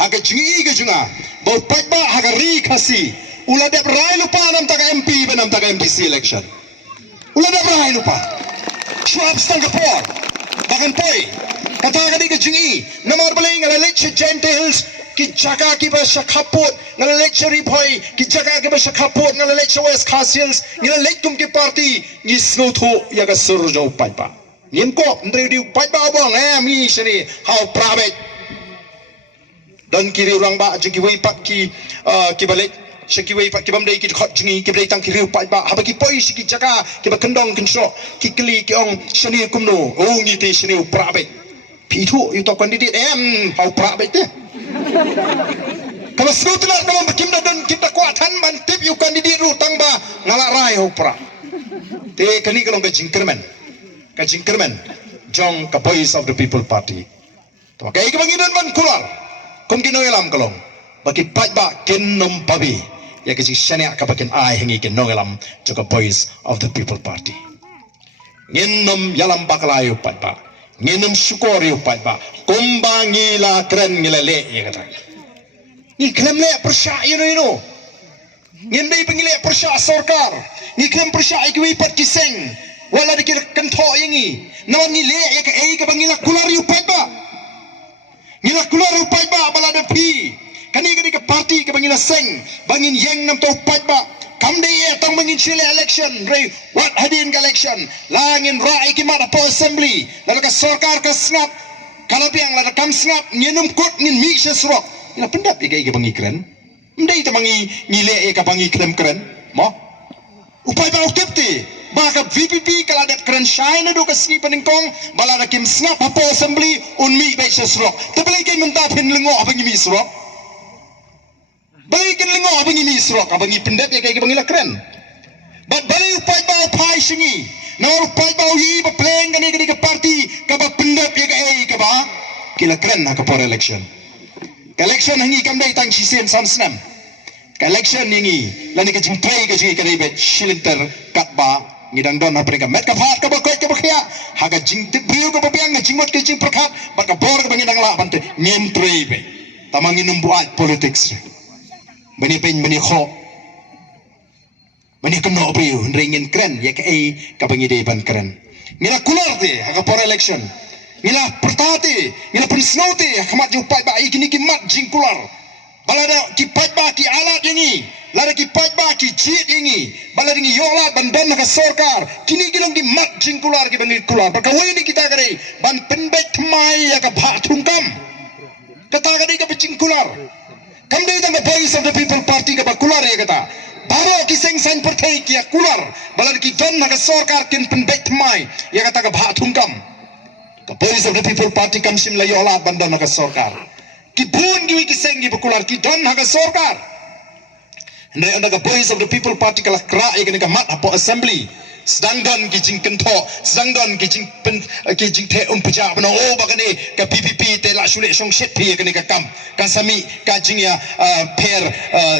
haga jingi ga junga bau pagba haga ri khasi uladep rai lupa nam taga MP benam taga MPC election uladep rai lupa Schwab Singapore bagan poi kata ga di ga jingi namar balai ngala lech gentiles ki jaga ki ba shakhapot ngala lech ripoi ki jaga ki ba shakhapot ngala lech west khasials ngala lech kum ki party ni snotho yaga surjo pagba Nim ko ndri di pai ba bong mi sini how private dan kiri orang ba jiki wei pat ki balik shiki wei pat ki bam dei ki khot jingi ki dei tang kiri pai ba ha ba ki poi shiki jaka ki ba kendong kensro ki kli ki ong sini kumno oh ni te sini private pitu you to candidate how private te kalau sutla dalam kimda dan kita kuatan ban tip you candidate ru tang ba ngala rai ho pra te kani kalong ka jingkerman Kajingkerman jong ka voice of the people party to kay kabanginan man kular kum ginoelam kalong baki pajba kinnom pabi ya kasi shania ka bakin ai hingi kinoelam to ka voice of the people party nginnom yalam baklayo pajba nginnom syukori pajba kumba ngila kren ngilale ya kata ni klem le persya ino ngindai pengile persya sarkar ni klem persya ikwi pat kiseng wala dikir kentho yangi nawan ni le ya ka ei ka bangila kular yu paiba ngila kular yu paiba bala de pi kani kani ka party ka bangila seng bangin yang nam to paiba kamde ya tang bangin chile election re what hadin election langin rai ki mata po assembly la ka sarkar ka snap kalapiang la kam snap nyenum kot ngin mi sesro ina pendap ikai ka bangi kren ndai ta bangi ngile ka bangi krem kren mo upai ba ukipti baka VPP kalau ada keren shine do kasni peningkong balada kim snap apa assembly unmi baik sesrok tebelai kai minta pin lengo abangi mi srok balai kan lengo abangi mi srok abangi pendat ya kai bangila keren but balai upai ba pai singi na upai ba yi ba playing gani gani ke party ka ba pendat ya kai ka ba kila keren ka por election hangi kam dai tang sisen sam snam election ningi lani ka jingtrai ka jingi ka ribet shilinter katba ngidang don apa mereka met kapat ka bakoi ka bakhya haga jing tibriu ka babiang jingmot ke jing prakhat baka bor ka bangidang la bante ngentrei be tamangin numbuat politics bani pen bani kho bani keno briu ringin kren ya ka ei ka bangide ban kren ngila kular de haga por election ngila pertate ngila pensnote khamat jupai ba ikini kimat jing kular balada ki pajba ki alat yangi lada ki pajba ki jit yangi balada ngi yola bandan ka sarkar kini gilong di mat jingkular ki bangil kular bakawai ni kita kare ban penbet mai ya ka bhathung kam kata kare ka jingkular kam dei tang voice of the people party ka bakular ya kata baro ki seng san perthai ki kular balada ki don ka sarkar kin penbet mai ya kata ka bhathung kam ka voice of the people party kam sim la yola bandan ka sarkar ki bun gi ki sengi bukular ki don haga sarkar ndai anda ka voice of the people party kala kra ya ka mat apo assembly sedang don ki jing kentho sedang don ki jing pen ki jing the puja bano o bagane ka PPP te la shule song shet phi ka kam ka sami ka jing ya pair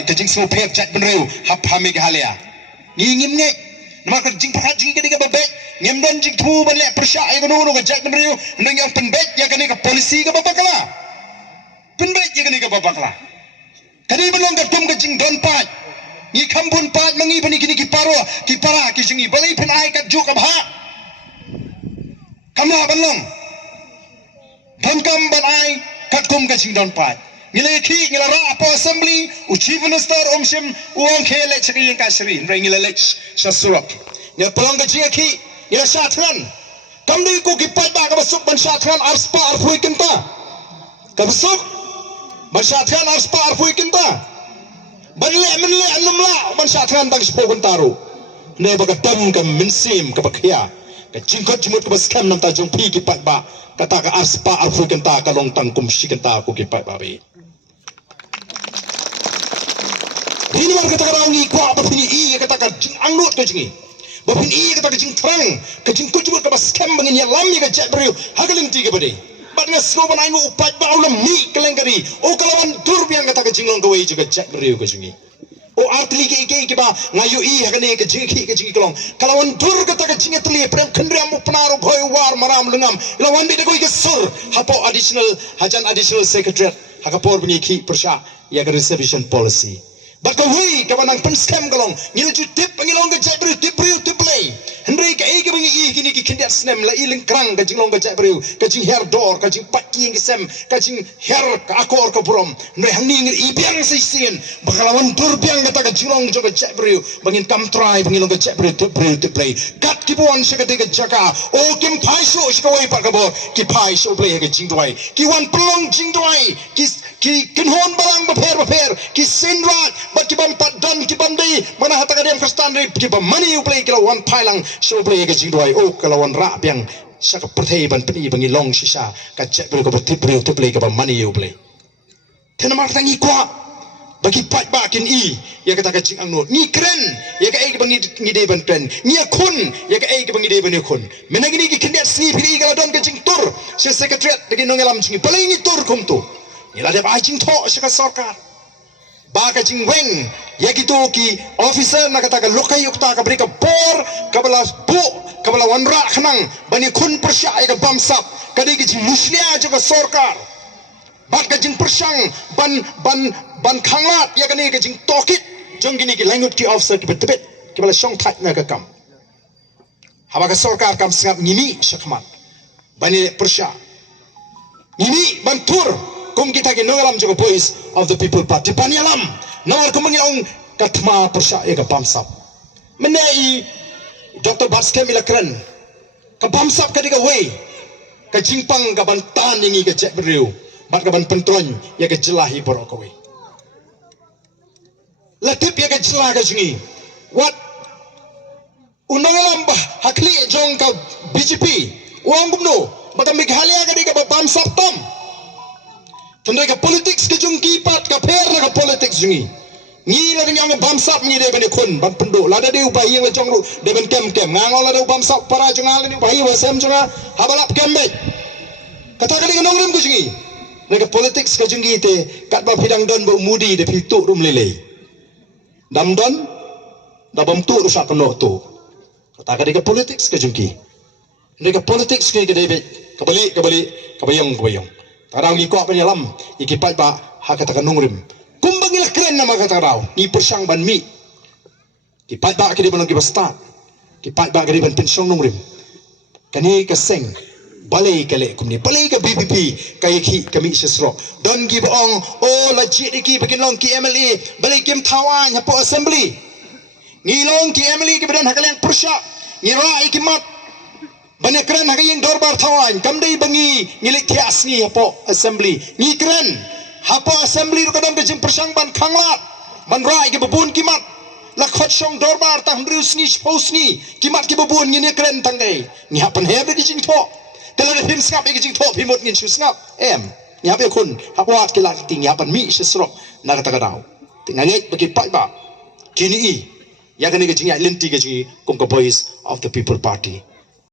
ka jing so pair chat benreu hap hame ka halia ni ngim nge nama ka jing pha jing ka babe ngem don jing thu ban le persya ya ka no ka chat benreu ndang yang penbet ya ka policy ka babakala penbet ya ka babakala kadi belum ka tum ka jing don pat ni kampun pat mangi bani kini ki paro ki para ki jingi balai pen ai kat juk abha kamla banlong kam ban ai kat kum ka jing don pat ngile ki ngila ra apo assembly u chief minister omshim uang khele chaki yang kasri rai ngila lech sasurak ngila pelong ka jing ki ngila shatran kamdi ku ki pat ba ka basuk ban shatran arspa arfui kenta ka basuk ban shatran arspa arfui kenta banle anumla ban shatran bang spoken taro ne baga tam ka minsim ka bakhya ka jingkot jimut ka baskam nam ta jong phi ki pat ba kata ka arspa arfu kenta ka long tang kum shikenta ku ki pat ba be ini war kata ka ngi kwa ba phini i kata ka jing angnut ka jingi ba phini i kata ka jing thrang ka jingkot jimut ka baskam bangin ya lam ya ka jabru hagaling ti ka bade badna sloban ai mu upat ba ulam mi kelengkari o kalawan dur biang kata ka jinglong ka wei juga jak beriu ka jingi o artli ke ba ngayu I hakane ke jingi kolong kalawan dur kata ke jingi tli prem khandriam upnaro bhoy war maram lungam lawan bi de koi ke sur hapo additional secretariat hakapor bunyi ki persha ya ke reservation policy baka hui ka banang pen scam kolong ngil ju tip ngilong ke jai bru tip play hendri ke ke bunyi I kini ki kindat snem la iling krang ka jinglong ka jai bru ka jing hair door ka jing patki ng sem ka jing hair ka akor ka burom ndai hang ning I biang sai sin bakalawan dur biang kata ka jinglong jo ka jai bru bangin kam try bangilong ka jai bru tip play gat ki bon se ka de ka jaka o kim phai so se ka wai par ka bo ki phai so play ka jing doi ki wan plong jing doi ki kinhon barang baper ki sinrat but ki bam padan ki bandi mana hata ka dem kristan ki bam money you play kila wan phailang so play ka jing doi o kala wan ra biang saka perthei ban pni bangi long sisa ka jai bru ka tip play ka bam money you play tena mar tangi kwa bagi pat bakin I ya kata ka jing angno ni kren ya ka ai bangi ni de ban tren ni kun ya ka ai bangi de ban kun menagini ki kindat sni piri kala don ka jing tur se secretariat de nongelam jing paling ni tur kum tu ni la de ba jing tho se ka sarkar ba ka jing weng ya gitu ki officer na kata ka lokai yukta ka beri ka bor kabala bu kabala wanra khnang bani kun persya ya ka bamsap kadi ki jing muslia jo ka sarkar bat ka jing persang ban khanglat ya kani ka jing tokit jong gini ki langut ki officer ki betebet ki bala song thai na ka kam haba ka sarkar kam singap ngimi shakmat bani persya ngimi bantur kum kita ki nongalam jo voice of the people party panyalam nawar kum ngilong katma persya ya ka bamsap menai Dr. Baske milakran ka bamsap ka diga way ka jingpang ka bantan ningi ka jek beriu bat ka ban pentron ya ka jelahi borok ka way latip ya ka jelah ka jingi what unangalam bah hakli jong ka BJP uang gumno baka Meghalaya ka diga bamsap tam tandai ka politics ka jong kipat ka per na ka politics jingi ni la yang bamsap ni de ban kun ban pendo la de ubai yang jong ru de ban kem ngangol la de bamsap para jongal ni ubai wa sem jonga habalap kem be kata kali ka nongrim ku jingi na ka politics ka jingi te kat ba phidang don bo mudi de phitu rum lele dam don da bam tu rusak no tu kata kali ka politics ka jingi ni ka politics ni ka de ka bayong tarang gi ko penyalam ikipat ba ha kata ka nongrim kumbangil keren nama kata rau ni persang ban mi kipat ba kidi ban ki basta kipat ba kidi ban pensong nongrim kani ka seng balai kale kumni balai ka BBP kayaki kami sesro don gi boong o lajit iki bikin long ki MLA balai kim tawan hapo assembly ngilong ki MLA ki badan hakaleng persya ngira ikimat banyak keren hakayeng dorbar tawan kamdai bangi ngilik kias ni hapo assembly ni keren hapo assembly ru kadam bejing persang ban khanglat ban rai ke bebun kimat lakhwat song dorbar tang rius ni posni kimat ke bebun ngini keren tangai ni hapan heb de jing tho telade phim skap ke jing tho phimot ngin susngap em ni hape kun hapwat ke lak ting hapan mi sesro na kata kadau tinganget bagi pai ba kini I ya kani ke jing ya lenti ke jing kong voice of the people party